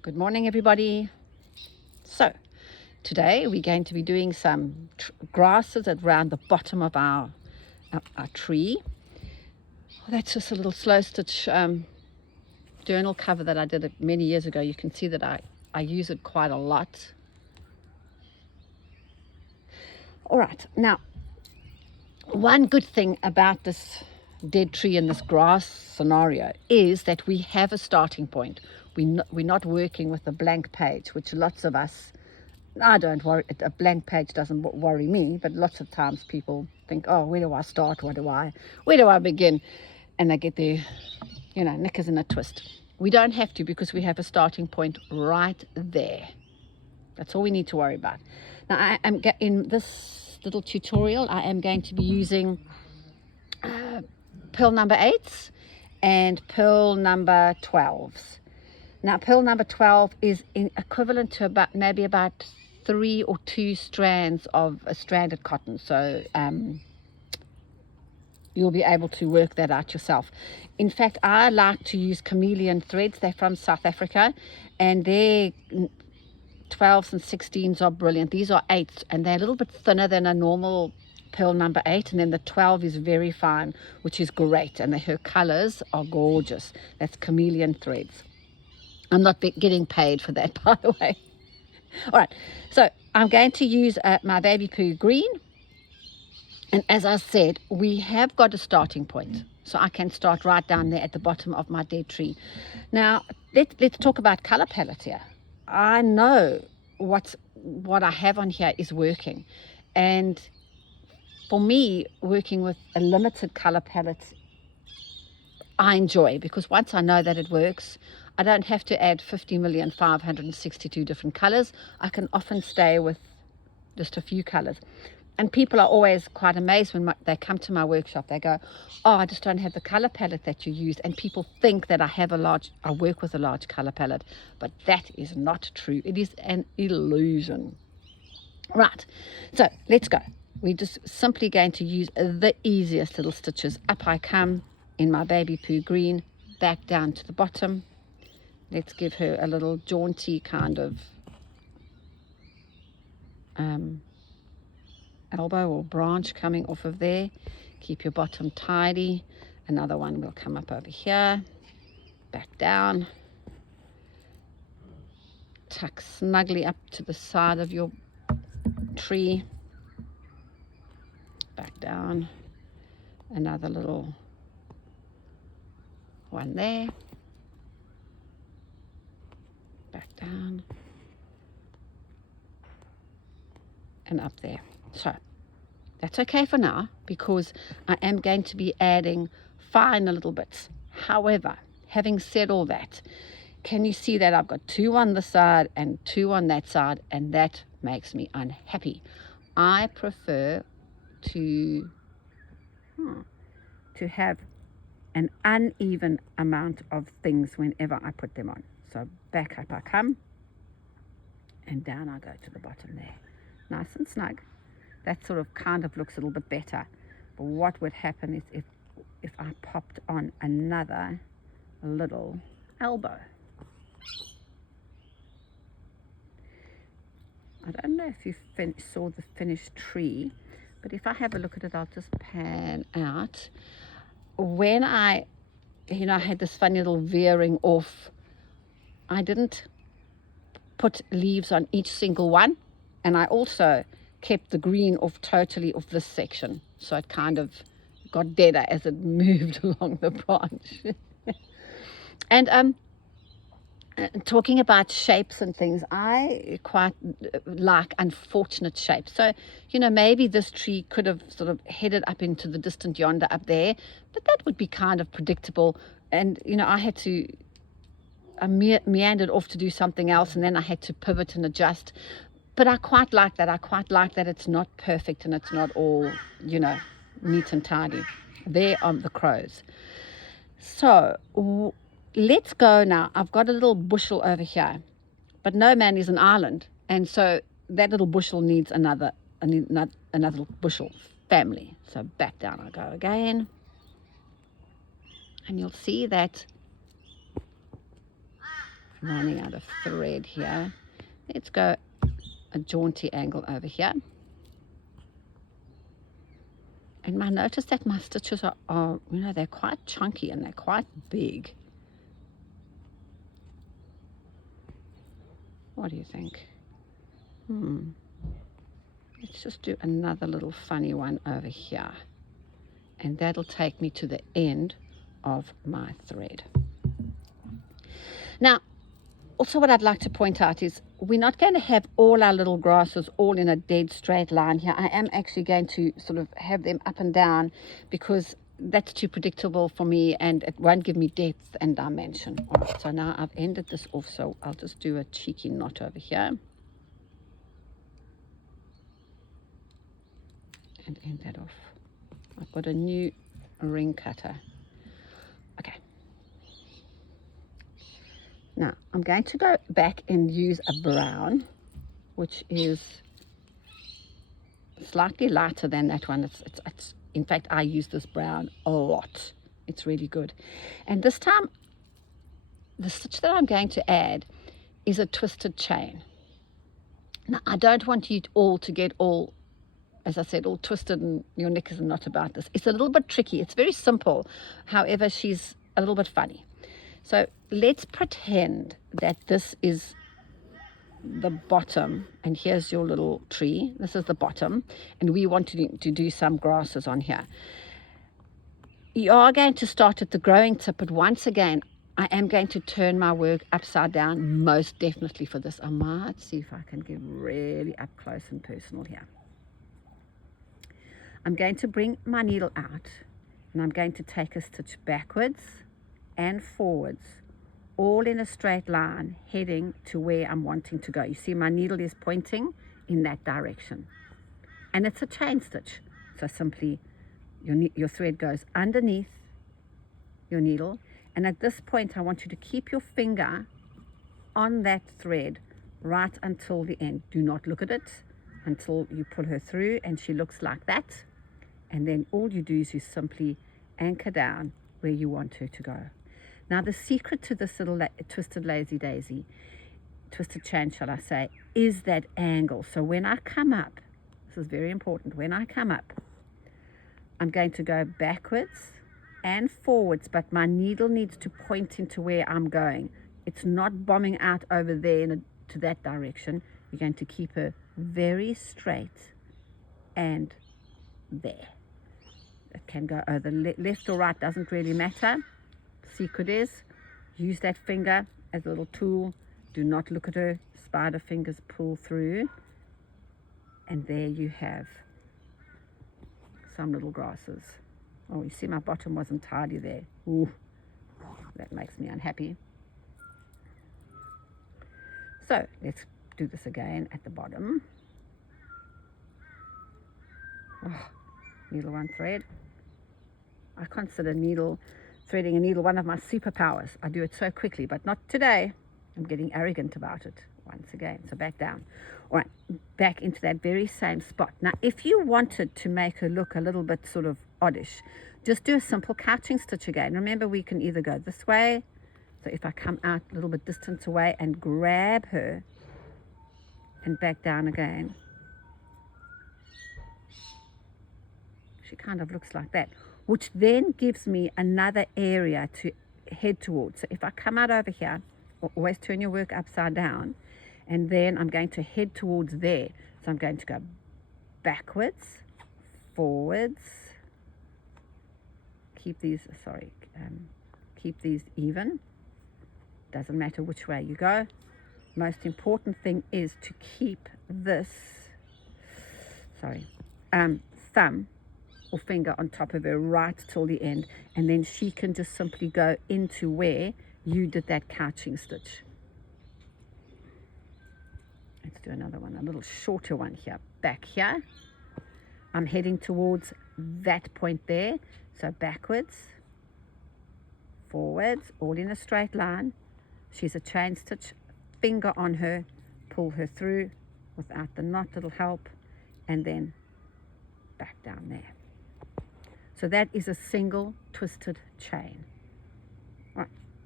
Good morning, everybody. So today we're going to be doing some grasses around the bottom of our tree. That's just a little slow stitch journal cover that I did many years ago. You can see that I use it quite a lot. All right, now one good thing about this dead tree and this grass scenario is that we have a starting point. We're not working with a blank page, which lots of us, I don't worry, a blank page doesn't worry me, but lots of times people think, oh, where do I start? Where do I begin? And they get their, knickers in a twist. We don't have to, because we have a starting point right there. That's all we need to worry about. Now, I am in this little tutorial, I am going to be using pearl number 8s and pearl number 12s. Now, pearl number 12 is equivalent to maybe about 3 or 2 strands of a stranded cotton. So you'll be able to work that out yourself. In fact, I like to use Chameleon Threads. They're from South Africa, and their 12s and 16s are brilliant. These are 8s, and they're a little bit thinner than a normal pearl number 8, and then the 12 is very fine, which is great, and her colors are gorgeous. That's Chameleon Threads. I'm not getting paid for that, by the way. All right, so I'm going to use my baby poo green. And as I said, we have got a starting point. So I can start right down there at the bottom of my dead tree. Now, let's talk about color palette here. I know what I have on here is working. And for me, working with a limited color palette, I enjoy, because once I know that it works, I don't have to add 50,562 different colors. I can often stay with just a few colors. And people are always quite amazed when they come to my workshop. They go, oh, I just don't have the color palette that you used. And people think that I work with a large color palette, but that is not true. It is an illusion. Right, so let's go. We're just simply going to use the easiest little stitches. Up I come in my baby poo green, back down to the bottom. Let's give her a little jaunty kind of elbow or branch coming off of there. Keep your bottom tidy. Another one will come up over here, back down, tuck snugly up to the side of your tree, back down, another little one there, back down, and up there. So that's okay for now, because I am going to be adding finer little bits. However, having said all that, can you see that I've got 2 on this side and 2 on that side, and that makes me unhappy. I prefer to have an uneven amount of things whenever I put them on. So back up I come, and down I go to the bottom there. Nice and snug. That sort of kind of looks a little bit better. But what would happen is if I popped on another little elbow. I don't know if you saw the finished tree, but if I have a look at it, I'll just pan out. When I had this funny little veering off, I didn't put leaves on each single one, and I also kept the green totally off this section, so it kind of got deader as it moved along the branch. And talking about shapes and things, I quite like unfortunate shapes. So maybe this tree could have sort of headed up into the distant yonder up there, but that would be kind of predictable. And I had to meandered off to do something else, and then I had to pivot and adjust. But I quite like that. I quite like that it's not perfect and it's not all, neat and tidy. There are the crows. So let's go now. I've got a little bushel over here, but no man is an island. And so that little bushel needs another little bushel family. So back down I go again. And you'll see that running out of thread here. Let's go a jaunty angle over here. And I notice that my stitches are, you know, they're quite chunky and they're quite big. What do you think? Let's just do another little funny one over here. And that'll take me to the end of my thread. Now, also what I'd like to point out is we're not going to have all our little grasses all in a dead straight line here. I am actually going to sort of have them up and down because that's too predictable for me and it won't give me depth and dimension. All right, so now I've ended this off, so I'll just do a cheeky knot over here. And end that off. I've got a new ring cutter. Okay. Now, I'm going to go back and use a brown, which is slightly lighter than that one. It's in fact, I use this brown a lot. It's really good. And this time, the stitch that I'm going to add is a twisted chain. Now, I don't want you all to get all, as I said, all twisted and your neck is not about this. It's a little bit tricky. It's very simple. However, she's a little bit funny. So let's pretend that this is the bottom, and here's your little tree. This is the bottom, and we want to do some grasses on here. You are going to start at the growing tip, but once again, I am going to turn my work upside down, most definitely for this. I might see if I can get really up close and personal here. I'm going to bring my needle out, and I'm going to take a stitch backwards and forwards, all in a straight line, heading to where I'm wanting to go. You see my needle is pointing in that direction. And it's a chain stitch. So simply your thread goes underneath your needle. And at this point, I want you to keep your finger on that thread right until the end. Do not look at it until you pull her through and she looks like that. And then all you do is you simply anchor down where you want her to go. Now, the secret to this little twisted lazy daisy, twisted chain, shall I say, is that angle. So when I come up, this is very important, when I come up, I'm going to go backwards and forwards, but my needle needs to point into where I'm going. It's not bombing out over there to that direction. You're going to keep her very straight and there. It can go either left or right, doesn't really matter. Secret is, use that finger as a little tool. Do not look at her. Spider fingers pull through. And there you have some little grasses. Oh, you see my bottom wasn't tidy there. Ooh, that makes me unhappy. So let's do this again at the bottom. Oh, needle one thread. I consider threading a needle one of my superpowers. I do it so quickly, but not today. I'm getting arrogant about it once again. So back down. All right, back into that very same spot. Now, if you wanted to make her look a little bit sort of oddish, just do a simple couching stitch again. Remember, we can either go this way. So if I come out a little bit distance away and grab her and back down again, she kind of looks like that, which then gives me another area to head towards. So if I come out over here, always turn your work upside down, and then I'm going to head towards there. So I'm going to go backwards, forwards, keep these even. Doesn't matter which way you go. Most important thing is to keep this, thumb or finger on top of her right till the end, and then she can just simply go into where you did that couching stitch. Let's do another one, a little shorter one here. Back here, I'm heading towards that point there. So backwards, forwards, all in a straight line. She's a chain stitch, finger on her, pull her through without the knot, it'll help, and then back down there. So that is a single twisted chain. All right,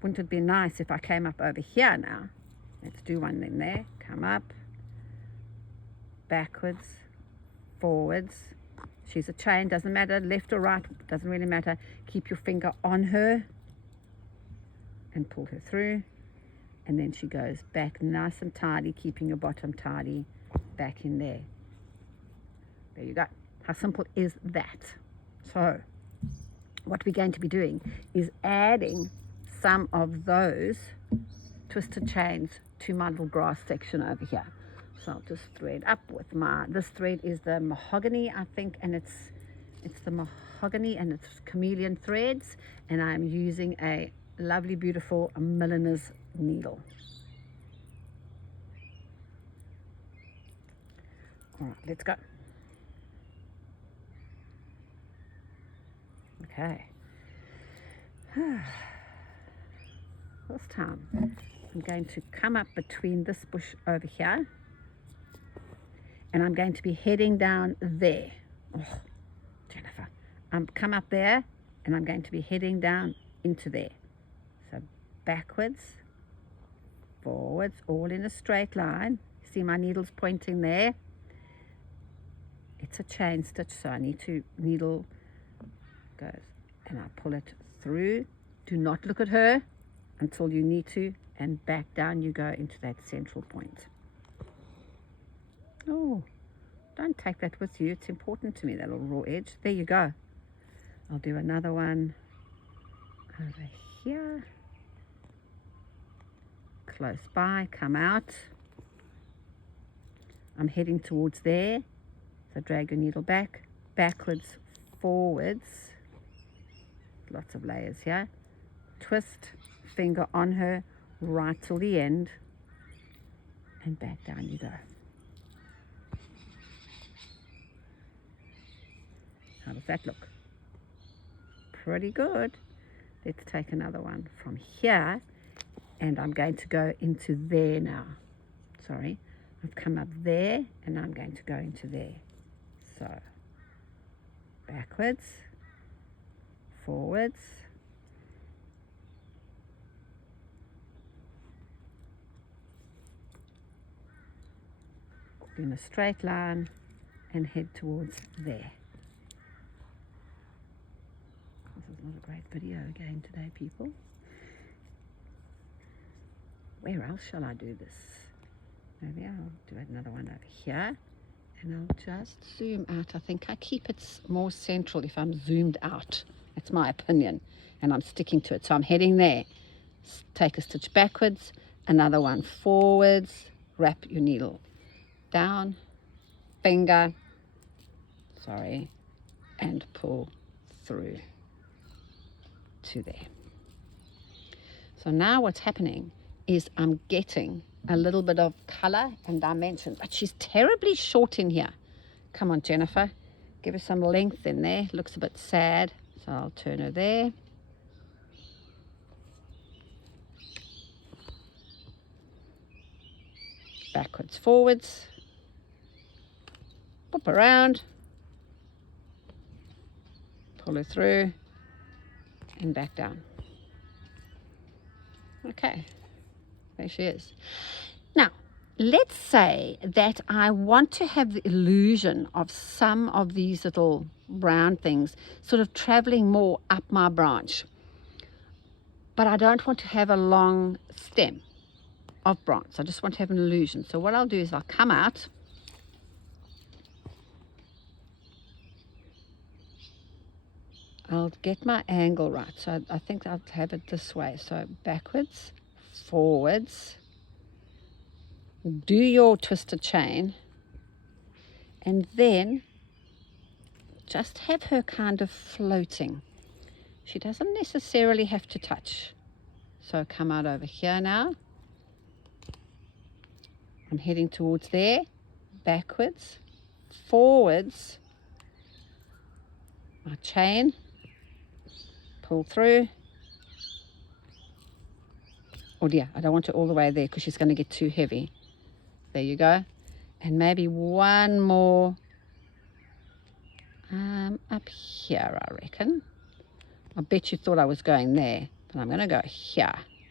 wouldn't it be nice if I came up over here now? Let's do one in there. Come up, backwards, forwards. She's a chain, doesn't matter, left or right, doesn't really matter. Keep your finger on her and pull her through. And then she goes back nice and tidy, keeping your bottom tidy, back in there. There you go. How simple is that? So what we're going to be doing is adding some of those twisted chains to my little grass section over here. So I'll just thread up with this thread is the mahogany, I think, and it's the mahogany and it's Chameleon Threads, and I'm using a lovely, beautiful milliner's needle. All right, let's go. Okay. This time I'm going to come up between this bush over here, and I'm going to be heading down there. Oh, Jennifer. Come up there, and I'm going to be heading down into there. So backwards, forwards, all in a straight line. See my needles pointing there? It's a chain stitch, so I need to needle goes, and I pull it through. Do not look at her until you need to, and back down you go into that central point. Oh, don't take that with you. It's important to me, that little raw edge. There you go. I'll do another one over here. Close by, come out. I'm heading towards there. So drag your needle back, backwards, forwards. Lots of layers here. Twist, finger on her, right till the end, and back down you go. How does that look? Pretty good. Let's take another one from here, and I'm going to go into there now. Sorry, I've come up there, and I'm going to go into there. So, backwards, forwards, in a straight line, and head towards there. This is not a great video again today, people. Where else shall I do this? Maybe I'll do another one over here, and I'll just zoom out. I think I keep it more central if I'm zoomed out. That's my opinion, and I'm sticking to it. So I'm heading there. Take a stitch backwards, another one forwards, wrap your needle down, finger, sorry, and pull through to there. So now what's happening is I'm getting a little bit of color and dimension, but she's terribly short in here. Come on, Jennifer, give her some length in there. Looks a bit sad, so I'll turn her there. Backwards, forwards, pop around, pull her through, and back down. Okay, there she is. Now, let's say that I want to have the illusion of some of these little brown things sort of traveling more up my branch, but I don't want to have a long stem of branch. I just want to have an illusion. So what I'll do is I'll come out, I'll get my angle right. So I think I'll have it this way. So backwards, forwards, do your twisted chain, and then just have her kind of floating. She doesn't necessarily have to touch. So come out over here now. I'm heading towards there, backwards, forwards, my chain, pull through. Oh dear, I don't want it all the way there because she's going to get too heavy. There you go. And maybe one more up here, I reckon. I bet you thought I was going there, but I'm going to go here.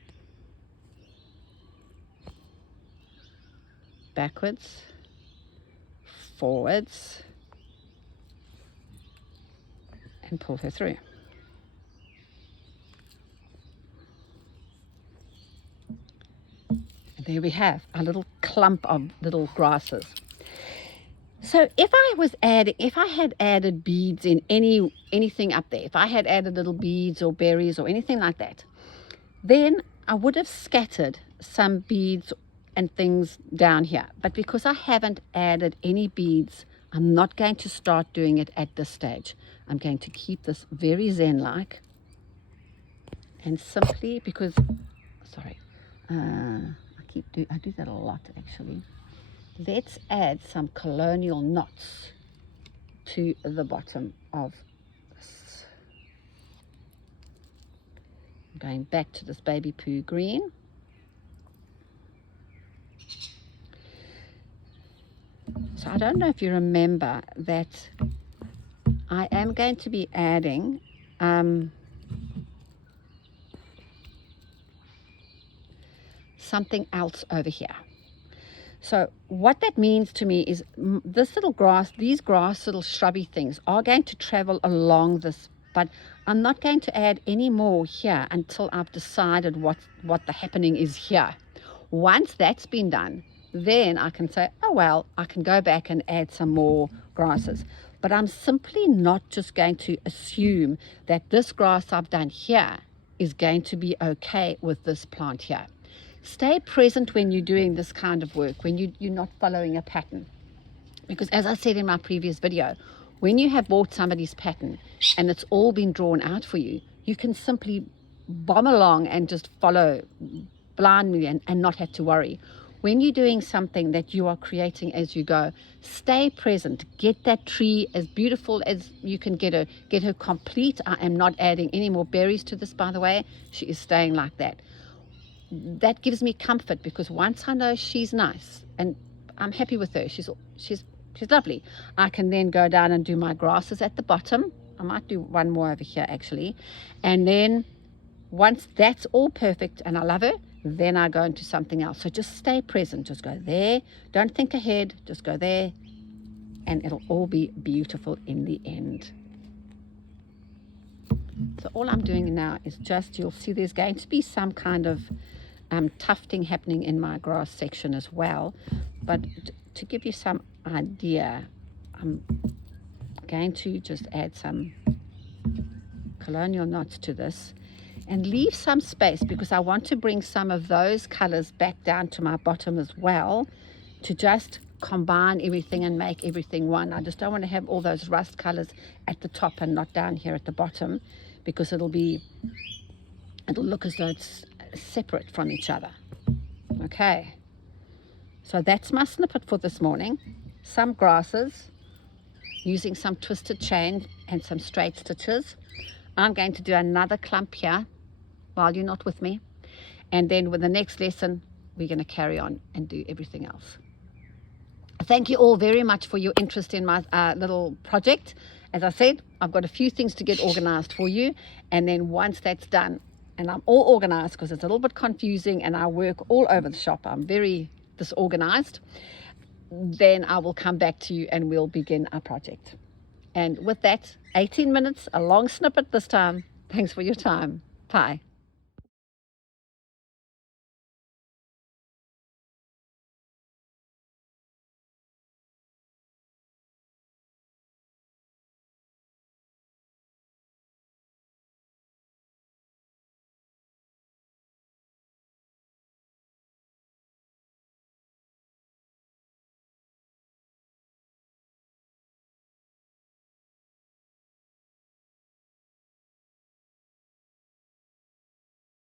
backwards, forwards, and pull her through. And there we have a little clump of little grasses. So if I had added beads in anything up there, if I had added little beads or berries or anything like that, then I would have scattered some beads and things down here. But because I haven't added any beads, I'm not going to start doing it at this stage. I'm going to keep this very zen-like, and simply because, sorry, I do that a lot actually. Let's add some colonial knots to the bottom of this. I'm going back to this baby poo green. So I don't know if you remember that I am going to be adding something else over here. So what that means to me is this little grass, these grass little shrubby things are going to travel along this, but I'm not going to add any more here until I've decided what the happening is here. Once that's been done, then I can say, oh well, I can go back and add some more grasses. But I'm simply not just going to assume that this grass I've done here is going to be okay with this plant here. Stay present when you're doing this kind of work, when you're not following a pattern. Because as I said in my previous video, when you have bought somebody's pattern and it's all been drawn out for you, you can simply bomb along and just follow blindly and not have to worry. When you're doing something that you are creating as you go, stay present. Get that tree as beautiful as you can get her. Get her complete. I am not adding any more berries to this, by the way. She is staying like that. That gives me comfort, because once I know she's nice and I'm happy with her, she's lovely, I can then go down and do my grasses at the bottom. I might do one more over here actually, and then once that's all perfect and I love her, then I go into something else. So just stay present, just go there, don't think ahead, just go there, and it'll all be beautiful in the end. So all I'm doing now is just, you'll see there's going to be some kind of tufting happening in my grass section as well, but to give you some idea, I'm going to just add some colonial knots to this and leave some space, because I want to bring some of those colors back down to my bottom as well, to just combine everything and make everything one. I just don't want to have all those rust colors at the top and not down here at the bottom, because it'll look as though it's separate from each other. Okay, so that's my snippet for this morning. Some grasses using some twisted chain and some straight stitches. I'm going to do another clump here while you're not with me, and then with the next lesson we're going to carry on and do everything else. Thank you all very much for your interest in my little project. As I said, I've got a few things to get organized for you, and then once that's done and I'm all organized, because it's a little bit confusing and I work all over the shop, I'm very disorganized, then I will come back to you and we'll begin our project. And with that, 18 minutes, a long snippet this time. Thanks for your time. Bye.